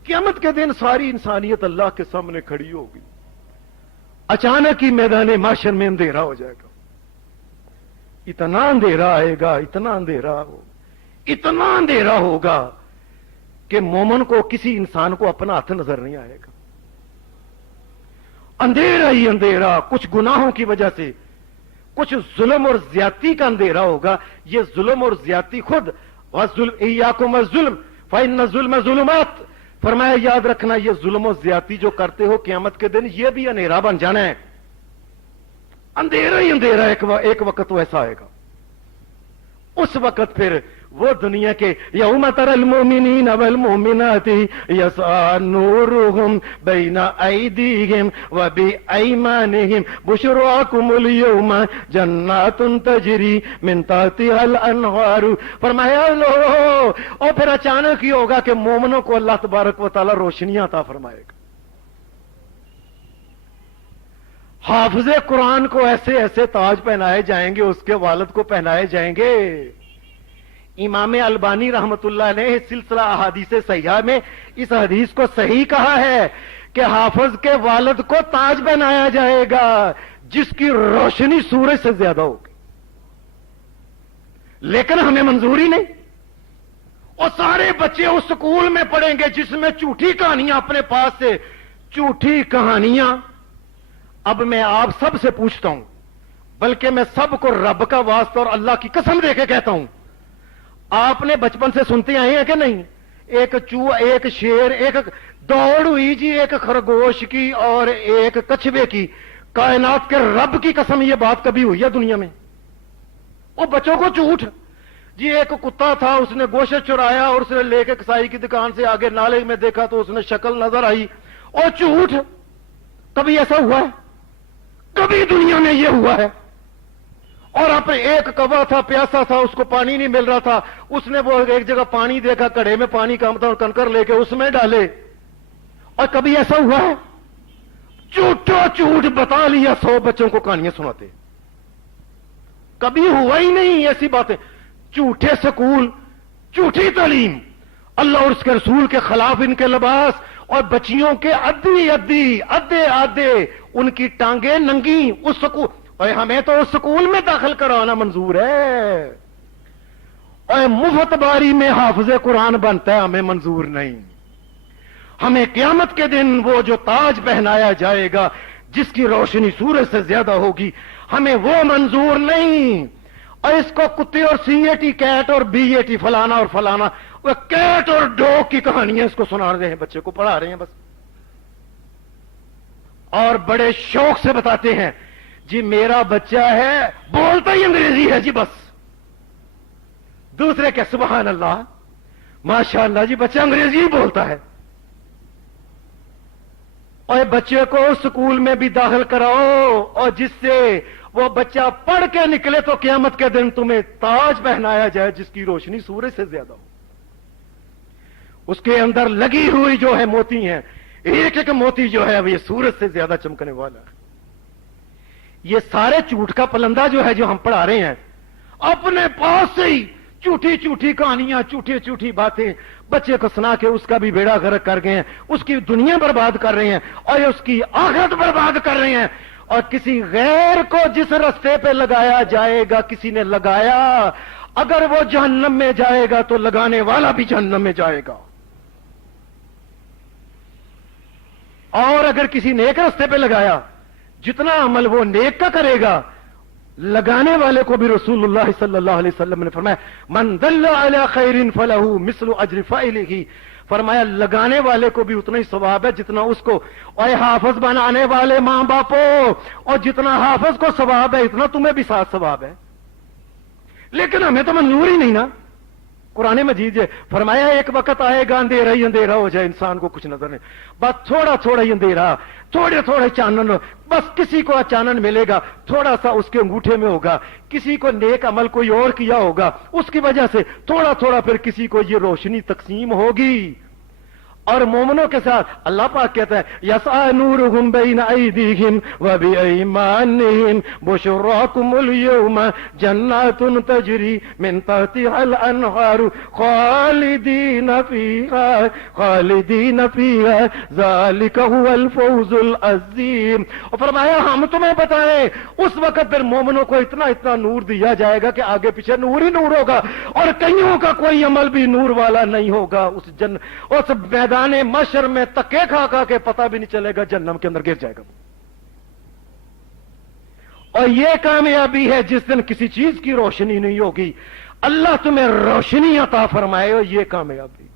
क़यामत के दिन सारी इंसानियत अल्लाह के सामने खड़ी होगी, अचानक ही मैदान माशर में अंधेरा हो जाएगा, इतना अंधेरा आएगा, इतना अंधेरा हो, इतना अंधेरा होगा कि मोमिन को किसी इंसान को अपना हाथ नजर नहीं आएगा। अंधेरा ही अंधेरा, कुछ गुनाहों की वजह से, कुछ जुल्म और ज्यादती का अंधेरा होगा। ये जुल्म और ज्यादती खुद जुल्मात फरमाया, याद रखना ये जुल्म और ज्यादती जो करते हो क़यामत के दिन ये भी अंधेरा बन जाना है। अंधेरा ही अंधेरा, एक वक्त तो ऐसा आएगा, उस वक्त फिर वो दुनिया के यौम तरल मोमिनीन वल मोमिनाति यस्आ नूरुहुम बैना अयदीहिम व बिअयमानिहिम बुशराकुमुल यौमा जन्नातुन तजरी मिन तहतिहल अनहार। फरमाया लो, और फिर अचानक ही होगा कि मोमिनों को अल्लाह तबारक व तआला रोशनियां अता फरमाएगा। हाफिज़े कुरान को ऐसे ऐसे ताज पहनाए जाएंगे, उसके वालिद को पहनाए जाएंगे। इमाम अलबानी रहमतुल्लाह ने सिलसिला अहादीस सहीहा में इस हदीस को सही कहा है कि हाफिज के वालिद को ताज पहनाया जाएगा जिसकी रोशनी सूरज से ज्यादा होगी। लेकिन हमें मंजूरी नहीं, और सारे बच्चे उस स्कूल में पढ़ेंगे जिसमें झूठी कहानियां अपने पास से, झूठी कहानियां। अब मैं आप सब से पूछता हूं, बल्कि मैं सबको रब का वास्ता और अल्लाह की कसम देके कहता हूं, आपने बचपन से सुनते आए हैं कि नहीं, एक चूहा, एक शेर, एक दौड़ हुई जी, एक खरगोश की और एक कछुए की, कायनात के रब की कसम ये बात कभी हुई है दुनिया में? वो बच्चों को झूठ जी, एक कुत्ता था, उसने गोश्त चुराया और उसने लेके कसाई की दुकान से आगे नाले में देखा तो उसने शक्ल नजर आई, और झूठ। कभी ऐसा हुआ है? कभी दुनिया में यह हुआ है? और आप एक कौवा था, प्यासा था, उसको पानी नहीं मिल रहा था, उसने वो एक जगह पानी देखा, कड़े में पानी कम था और कंकर लेके उसमें डाले, और कभी ऐसा हुआ है? झूठो झूठ बता लिया, 100 बच्चों को कहानियां सुनाते, कभी हुआ ही नहीं ऐसी बातें। झूठे स्कूल, झूठी तालीम, अल्लाह और उसके रसूल के खिलाफ इनके लिबास, और बच्चियों के आधे उनकी टांगे नंगी उस स्कूल। और हमें तो उस स्कूल में दाखिल कराना मंजूर है, और मुफ्त बारी में हाफिज़े कुरान बनता है, हमें मंजूर नहीं। हमें क़यामत के दिन वो जो ताज पहनाया जाएगा जिसकी रोशनी सूरज से ज्यादा होगी, हमें वो मंजूर नहीं। और इसको कुत्ते और CAT कैट और BAT फलाना और फलाना, वो कैट और डॉग की कहानियां इसको सुना रहे हैं, बच्चे को पढ़ा रहे हैं बस, और बड़े शौक से बताते हैं जी मेरा बच्चा है, बोलता ही अंग्रेजी है जी बस। दूसरे क्या, सुभान अल्लाह, माशाअल्लाह जी, बच्चा अंग्रेजी ही बोलता है। और बच्चे को स्कूल में भी दाखिल कराओ, और जिससे वो बच्चा पढ़ के निकले तो क़यामत के दिन तुम्हें ताज पहनाया जाए जिसकी रोशनी सूरज से ज्यादा हो। उसके अंदर लगी हुई जो है मोती हैं, एक एक मोती जो है ये सूरज से ज्यादा चमकने वाला है। ये सारे झूठ का पलंदा जो है, जो हम पढ़ा रहे हैं, अपने पास से ही झूठी झूठी कहानियां, झूठी झूठी बातें बच्चे को सुना के उसका भी बेड़ा गर्क कर गए हैं, उसकी दुनिया बर्बाद कर रहे हैं और उसकी आखिरत बर्बाद कर रहे हैं। और किसी गैर को जिस रास्ते पे लगाया जाएगा, किसी ने लगाया, अगर वो जहन्नम में जाएगा तो लगाने वाला भी जहन्नम में जाएगा। और अगर किसी नेक रास्ते पे लगाया, जितना अमल वो नेक का करेगा लगाने वाले को भी रसूलुल्लाह सल्लल्लाहु अलैहि वसल्लम ने फरमाया मन दल्ला अला खैरिन फलहु मिस्लु अज्रि फाइलिही, फरमाया लगाने वाले को भी उतना ही सवाब है जितना उसको। और हाफिज बनाने वाले मां बापों, और जितना हाफिज को सवाब है इतना तुम्हें भी साथ सवाब है, लेकिन हमें तो मंजूर ही नहीं ना। कुरान मजीद है फरमाया एक वक्त आएगा अंधेरा ही अंधेरा हो जाए, इंसान को कुछ नजर नहीं, बस थोड़ा थोड़ा ही अंधेरा, थोड़े थोड़े चानन, बस किसी को चानन मिलेगा, थोड़ा सा उसके अंगूठे में होगा, किसी को नेक अमल कोई और किया होगा, उसकी वजह से थोड़ा थोड़ा फिर किसी को ये रोशनी तकसीम होगी। और मोमनों के साथ अल्लाह पाक कहता है यसा नूरुहुम बैन अयदीहिम व बिअयमानिहिम बुशराकुमुल यौमा जन्नातुन तजरी मिन तहतिहल अनहार खालिदीन फीहा ज़ालिका हुवल फौजुल अज़ीम। और फरमाया हम तुम्हें बताएं उस वक्त फिर मोमनों को इतना इतना नूर दिया जाएगा कि आगे पीछे नूर ही नूर होगा, और कईयों का कोई अमल भी नूर वाला नहीं होगा। उस मैदान मशर में तके खा के पता भी नहीं चलेगा, जन्नम के अंदर गिर जाएगा। और यह कामयाबी है जिस दिन किसी चीज की रोशनी नहीं होगी, अल्लाह तुम्हें रोशनी अता फरमाए, और यह कामयाबी।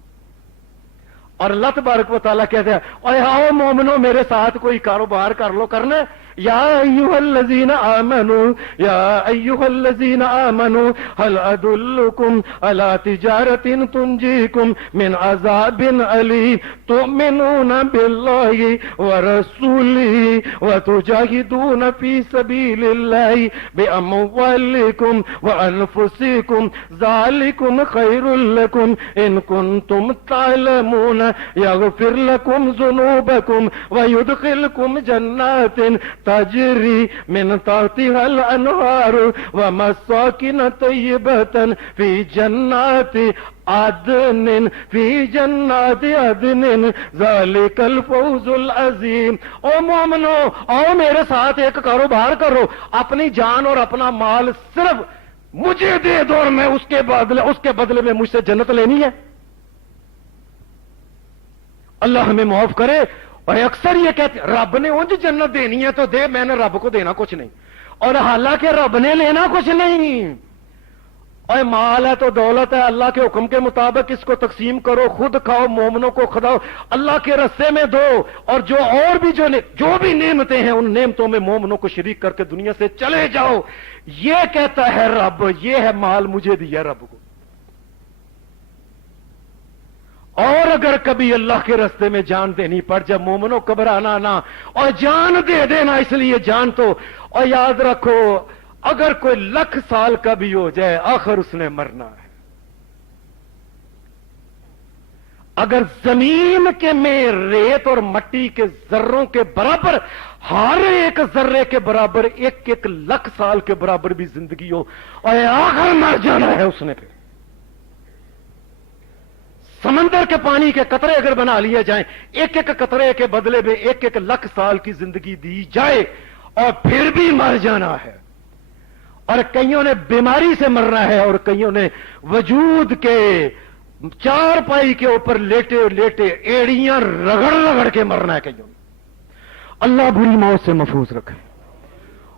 और अल्लाह तबारक व तआला कहते हैं और आओ मोमिनो मेरे साथ कोई कारोबार कर लो, करना या अय्युहल्लज़ीना आमनू या अय्युहल्लज़ीना आमनू हल अदुल्लुकुम अला तिजारतिन तुंजीकुम मिन अज़ाबिन अलीम तुमिनूना बिल्लाहि व रसूलिही व तुजाहिदूना फी सबीलिल्लाहि बिअमवालिकुम व अनफुसिकुम ज़ालिकुम खैरुल लकुम इन कुंतुम तालमून यगफिर लकुम ज़ुनूबकुम व युदखिलकुम जन्नातिन तजरी मिन तहतिहल अनहार व मसाकिन तय्यबतन फी जन्नाति अदनिन फी जन्नाति अदनिन ज़ालिकल फौजुल अज़ीम। ओ मोमिनो आओ मेरे साथ एक कारोबार करो, अपनी जान और अपना माल सिर्फ मुझे दे दो और मैं उसके बदले में मुझसे जन्नत लेनी है। अल्लाह हमें माफ करे। और अक्सर ये कहते रब ने उंज जन्नत देनी है तो दे, मैंने रब को देना कुछ नहीं, और हालांकि रब ने लेना कुछ नहीं। और माल है तो दौलत है, अल्लाह के हुक्म के मुताबिक इसको तकसीम करो, खुद खाओ, मोमनों को खिलाओ, अल्लाह के रस्ते में दो, और जो और भी जो भी नेमतें हैं उन नेमतों में मोमनों को शरीक करके दुनिया से चले जाओ। ये कहता है रब, ये है माल मुझे दिया रब को। और अगर कभी अल्लाह के रास्ते में जान देनी पड़ जाए, मोमनो घबराना ना और जान दे देना। इसलिए जान तो, और याद रखो अगर कोई लाख साल का भी हो जाए आखिर उसने मरना है। अगर जमीन के में रेत और मट्टी के जर्रों के बराबर, हर एक जर्रे के बराबर एक एक लाख साल के बराबर भी जिंदगी हो और आखिर मर जाना है उसने। फिर समंदर के पानी के कतरे अगर बना लिए जाएं, एक एक कतरे के बदले में एक एक लाख साल की जिंदगी दी जाए और फिर भी मर जाना है। और कईयों ने बीमारी से मरना है और कईयों ने वजूद के चार पाई के ऊपर लेटे लेटे एड़ियां रगड़ रगड़ के मरना है कईयों ने। अल्लाह बुरी मौत से महफूज रखे।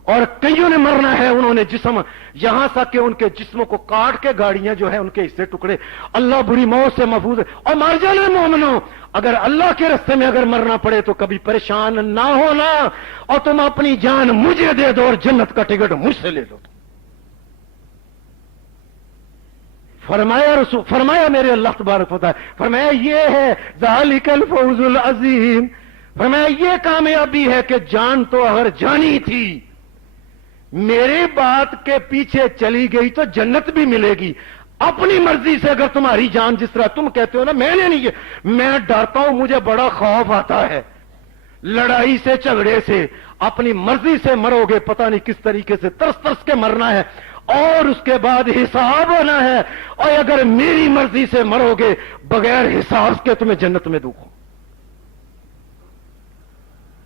और कईयों ने मरना है, उन्होंने जिस्म यहां तक के उनके जिस्मों को काट के गाड़ियां जो है उनके हिस्से टुकड़े, अल्लाह बुरी मौत से महफूज है। और मर जाना मोमिनो, अगर अल्लाह के रास्ते में अगर मरना पड़े तो कभी परेशान ना होना, और तुम अपनी जान मुझे दे दो और जन्नत का टिकट मुझसे ले लो। फरमाया मेरे अल्लाह तबारक व तआला, फरमाया ये है ज़ालिकल फौजुल अज़ीम। फरमाया ये कामयाबी है कि जान तो अगर जानी थी, मेरे बात के पीछे चली गई तो जन्नत भी मिलेगी। अपनी मर्जी से अगर तुम्हारी जान, जिस तरह तुम कहते हो ना मैंने नहीं, मैं डरता हूं, मुझे बड़ा खौफ आता है लड़ाई से झगड़े से, अपनी मर्जी से मरोगे पता नहीं किस तरीके से तरस तरस के मरना है और उसके बाद हिसाब होना है। और अगर मेरी मर्जी से मरोगे बगैर हिसाब के तुम्हें जन्नत में दूंगा,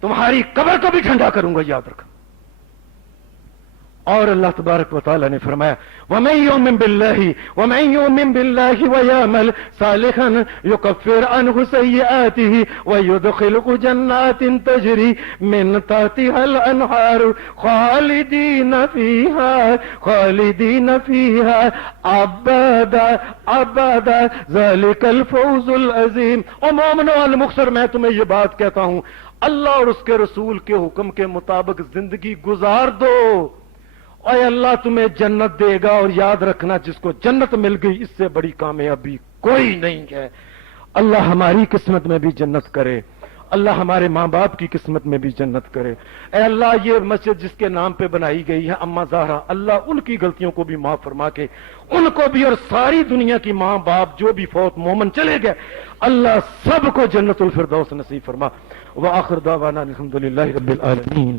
तुम्हारी कब्र को भी ठंडा करूंगा, याद रखो। اور اللہ تبارک و تعالی نے فرمایا وَمَن يُؤْمِن بِاللَّهِ وَيَعْمَلْ صَالِحًا يُكَفِّرْ عَنْهُ سَيِّئَاتِهِ وَيُدْخِلْهُ جَنَّاتٍ تَجْرِي مِن تَحْتِهَا الْأَنْهَارُ خَالِدِينَ فِيهَا أَبَدًا ذَلِكَ الْفَوْزُ الْعَظِيمُ۔ او مومنو المختصر میں تمہیں یہ بات کہتا ہوں، اللہ اور اس کے رسول کے حکم کے مطابق زندگی گزار دو، اے اللہ تمہیں جنت دے گا، اور یاد رکھنا جس کو جنت مل گئی اس سے بڑی کامیابی کوئی نہیں ہے۔ اللہ ہماری قسمت میں بھی جنت کرے، اللہ ہمارے ماں باپ کی قسمت میں بھی جنت کرے۔ اے اللہ یہ مسجد جس کے نام پہ بنائی گئی ہے اما زہرا، اللہ ان کی غلطیوں کو بھی معاف فرما کے ان کو بھی اور ساری دنیا کی ماں باپ جو بھی فوت مومن چلے گئے اللہ سب کو جنت الفردوس نصیب فرما۔ وآخر دعوانا الحمدللہ رب العالمین۔